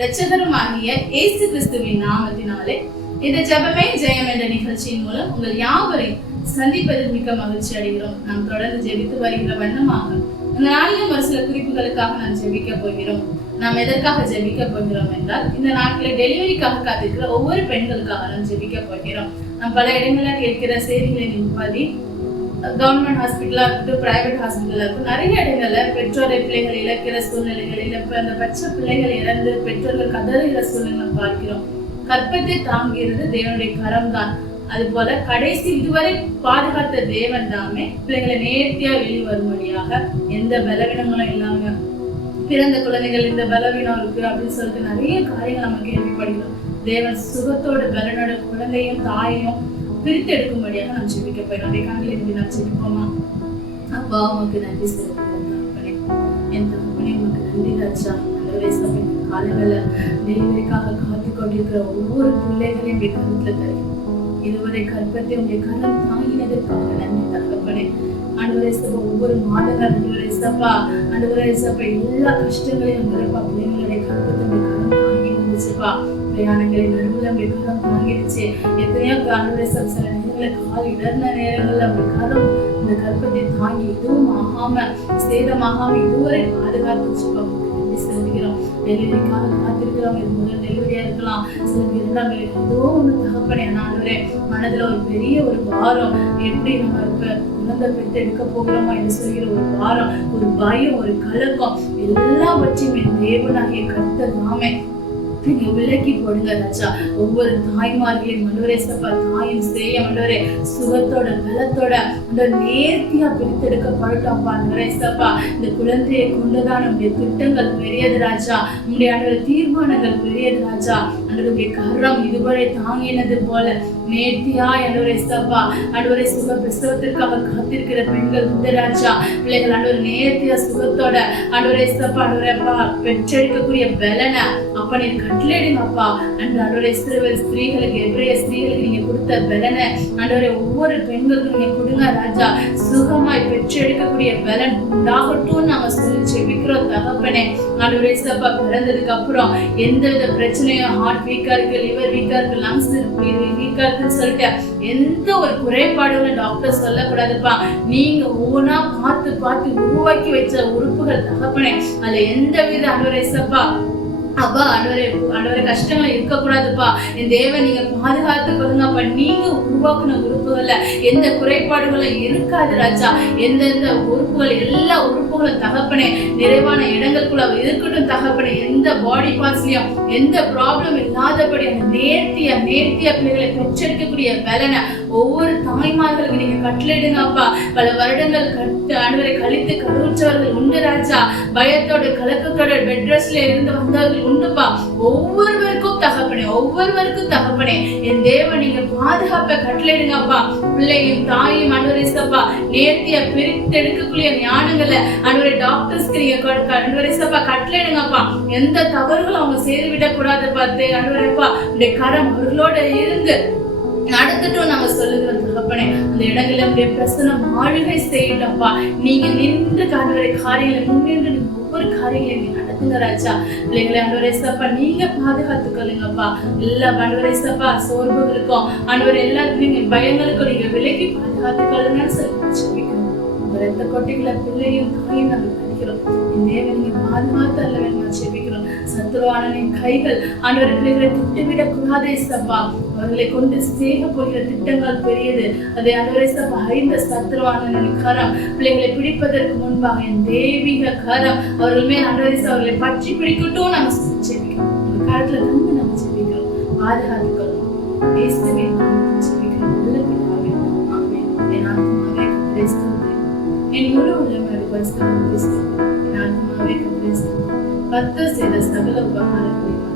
இரட்சகருமாகிய இயேசு கிறிஸ்துவின் நாமத்தினாலே இந்த ஜெபமே ஜெயம் என்ற நிகழ்ச்சியின் மூலம் உங்கள் யாவரையும் சந்திப்பதில் மிக்க மகிழ்ச்சி அடைகிறோம். நாம் தொடர்ந்து ஜெபித்து வருகிற வண்ணமாக இந்த நாளிலும் ஒரு சில குறிப்புகளுக்காக நாம் ஜெபிக்க போகிறோம். நாம் எதற்காக ஜெபிக்க போகிறோம் என்றால், இந்த நாட்களில் டெலிவரிக்காக காத்திருக்கிற ஒவ்வொரு பெண்களுக்காக நாம் ஜெபிக்க போகிறோம். நாம் பல இடங்களில் கேட்கிற செய்திகளின் நிம்மதி, கவர்மெண்ட் ஹாஸ்பிட்டலா இருக்கட்டும், பிரைவேட் ஹாஸ்பிட்டலா இருக்கட்டும், நிறைய இடங்கள்ல பெற்றோரை பிள்ளைகள் இழக்கிற சூழ்நிலைகளில் அந்த பச்சை பிள்ளைகள் இறந்து பெற்றோர்கள் கதறுகிற சூழ்நிலை பார்க்கிறோம். கற்பத்தை தாங்கிறது தேவனுடைய கரம் தான். அது போல கடைசி இதுவரை பாதுகாத்த தேவன் தாமே பிள்ளைகளை நேர்த்தியா வெளிவரும்படியாக எந்த பலவீனங்களும் இல்லாம பிறந்த குழந்தைகள் இந்த பலவீனம் இருக்கு அப்படின்னு சொல்லிட்டு நிறைய காரியங்கள் நம்ம கேள்விப்படுகிறோம். தேவன் சுகத்தோட பலனோட குழந்தையும் தாயையும் பிரித்து எடுக்கும்படியாக நாம் ஜெபிக்க போயிடும். அதே காலையில் இருந்து நாம் ஜெபிப்போமா? அப்பா, உமக்கு நன்றி செலுத்துகிறேன். என் தகப்பனே, உமக்கு நன்றி ராஜா. காலங்கள டெலிவரிக்காக காத்து கொண்டிருக்கிற ஒவ்வொரு பிள்ளைகளையும் கருத்துல தரும். இதுவரை கற்பத்தை உடைய கரம் தாங்கினதற்காக நன்றி தகப்பனே. ஆண்டவரே சபா, ஒவ்வொரு மாதங்கள் ஆண்டவரே சபா எல்லா கஷ்டங்களையும் பிள்ளைங்களுடைய கற்பத்தை உடைய கரம் தாங்கி வந்துச்சுப்பா. பிரயாணங்களின் நடுவில் உடைய கரம் தாங்கிடுச்சு. எத்தனையோ ஆண்டவரே சபா சில நேரங்களை கால் இடர்ந்த நேரங்கள்ல உடைய கரம் இந்த கற்பத்தை தாங்கி எதுவும் ஆகாம சேதமாகாம இதுவரை பாதுகாத்துச்சுப்பா. செலுத்துகிறோம். டெலிவரிக்காக காத்திருக்கிறவங்க முதல் டெலிவரியா இருக்கலாம், சில பேர் ஏதோ ஒண்ணு தகப்பனே ஆண்டவரே மனதுல ஒரு பெரிய ஒரு பாரம், எப்படி நம்ம குழந்தை பெற்று எடுக்க போகிறோமா என்று சொல்கிற ஒரு பாரம், ஒரு பயம், ஒரு கலக்கம், எல்லாவற்றையும் என் தேவனாகிய கர்த்தர் நாமே நீங்க விலக்கி போடுங்க ராஜா. ஒவ்வொரு தாய்மார்களையும் மண்டவரே சப்பா, தாயின் சேய மண்டவரே சுகத்தோட பலத்தோட நேர்த்தியா பிரித்தெடுக்கப்படட்டோம்ப்பா. மண்டவரே சப்பா, இந்த குழந்தையை கொண்டுதான் நம்முடைய திட்டங்கள் பெரியது ராஜா, நம்முடைய தீர்மானங்கள் பெரியது ராஜா. அன்றைய கரம் இதுவரை தாங்கினது போல நேர்த்தியா அன்றைய சப்பா அன்றைய சுக பிரசவத்திற்காக காத்திருக்கிற பெண்கள் இந்த ராஜா பிள்ளைகள் அன்றைய நேர்த்தியா சுகத்தோட அன்றைய சப்பா அன்றையப்பா பெற்றெடுக்கக்கூடிய பலனை அப்ப நீ கட்டளையிடுங்க அப்பா. அன்றைய ஸ்திரீகளுக்கு எவ்வளவு ஸ்திரீகளுக்கு நீங்க கொடுத்த பலனை அன்றைய ஒவ்வொரு பெண்களுக்கும் நீங்க கொடுங்க ராஜா. சுகமாய் பெற்றெடுக்கக்கூடிய பலன் உண்டாகட்டும் நாங்க சொல்லி செபிக்கிறோம் தகப்பனே. அன்றைய சப்பா பிறந்ததுக்கு அப்புறம் எந்தவித பிரச்சனையும், ஹார்ட் வீக்கா இருக்கு, லிவர் வீக்கா இருக்கு, லங்ஸ் வீக்கா இருக்குன்னு சொல்லிட்டு எந்த ஒரு குறைபாடுகளும் டாக்டர் சொல்லக்கூடாதுப்பா. நீங்க ஒவ்வொன்னா பார்த்து உருவாக்கி வச்ச உறுப்புகள் தகப்பனே, அதுல எந்த வித அனுவரேசப்பா அப்பா அன்றைய கஷ்டங்கள் இருக்கக்கூடாதுப்பா. என் தேவன் நீங்க பாதுகாத்து கொடுங்கப்பா. நீங்க உருவாக்குன உறுப்புகள்ல எந்த குறைபாடுகளும் இருக்காது ராஜா. எந்தெந்த உறுப்புகள் எல்லா உறுப்புகளும் தகப்பனே நிறைவான இடங்களுக்குள்ள இருக்கட்டும் தகப்பனே. எந்த பாடி பார்ட்ஸ்லயும் எந்த ப்ராப்ளம் இல்லாதபடி அந்த நேர்த்தியா பிள்ளைகளை பெற்றெடுக்கக்கூடிய பலனை ஒவ்வொரு தாய்மார்களுக்கு நீங்க கட்டளையிடுங்கப்பா. பல வருடங்கள் ஆண்டவரை கழித்து கருவுற்றவர்கள் உண்டு ராஜா. பயத்தோட கலக்கத்தோட பெட் ரெஸ்ட்ல இருந்து வந்தவர்கள் உண்டுப்பா. ஒவ்வொருவருக்கும் தகப்பனே என் தேவன் நீங்க பாதுகாப்பை கட்டளையிடுங்கப்பா. பிள்ளையும் தாயும் அனுவரிசப்பா நேர்த்தியா பிரித்து எடுக்கக்கூடிய ஞானங்களை அனுவரை டாக்டர்ஸ்க்கு நீங்க அனுவரிசப்பா கட்டளையிடுங்கப்பா. எந்த தவறுகளும் அவங்க செய்து விடக்கூடாது பார்த்து அனுவரைப்பா உடைய கரம் அவர்களோட இருந்து நடந்துட்டும் நாங்க சொல்லுகிறோம் தகப்பனே. அந்த இடங்கள்ல உடைய பிரசனம் ஆளுகை செய்யட்டப்பா. நீங்க நின்று காண்பரை காரியங்களை முன்னின்று நீங்க ஒவ்வொரு காரியங்களையும் நீங்க நடத்துங்க ராஜா. பிள்ளைங்களை அனுவரேசப்பா நீங்க பாதுகாத்துக்கொள்ளுங்கப்பா. எல்லா அனுவரேசப்பா சோர்வுகளுக்கும் அனுவரை எல்லாத்துலயும் பயங்களுக்கும் நீங்க விலக்கி பாதுகாத்துக்கொள்ளுங்கன்னு சொல்லி உங்க ரத்த கொட்டைகளை பிள்ளையும் தாயும் நாங்க படிக்கிறோம். நீங்க பாதுகாத்து அல்ல வேணுமா செபிக்கிறோம். சத்துருவானின் கைகள் ஆண்டவரை பிள்ளைகளை தொட்டுவிடக் கூடாதே சப்பா. அவர்களை கொண்டு சேக போகிற திட்டங்கள் பெரியது. அதை ஆண்டவரே சப்பா அறிந்த சத்துருவானின் கரம் பிள்ளைகளை பிடிப்பதற்கு முன்பாக என் தெய்வீக கரம் அவர்கள் மேல் ஆண்டவரே அவர்களை பற்றி பிடிக்கட்டும் நாங்க செபிக்கிறோம். உங்க கரத்துல வந்து நாங்க செபிக்கிறோம். பாதுகாத்துக்கொள்ளும் இயேசுவே நாமத்தில் செபிக்கிறோம் நல்ல பிதாவே, ஆமென். என் ஆத்துமாவே கர்த்தரை ஸ்தோத்திரி, என் முழு உள்ளமே பரிசுத்தம் கிறிஸ்து. என் ஆத்துமாவே கர்த்தரை ஸ்தோத்திரி, கர்த்தர் செய்த சகல உபகாரங்களையும்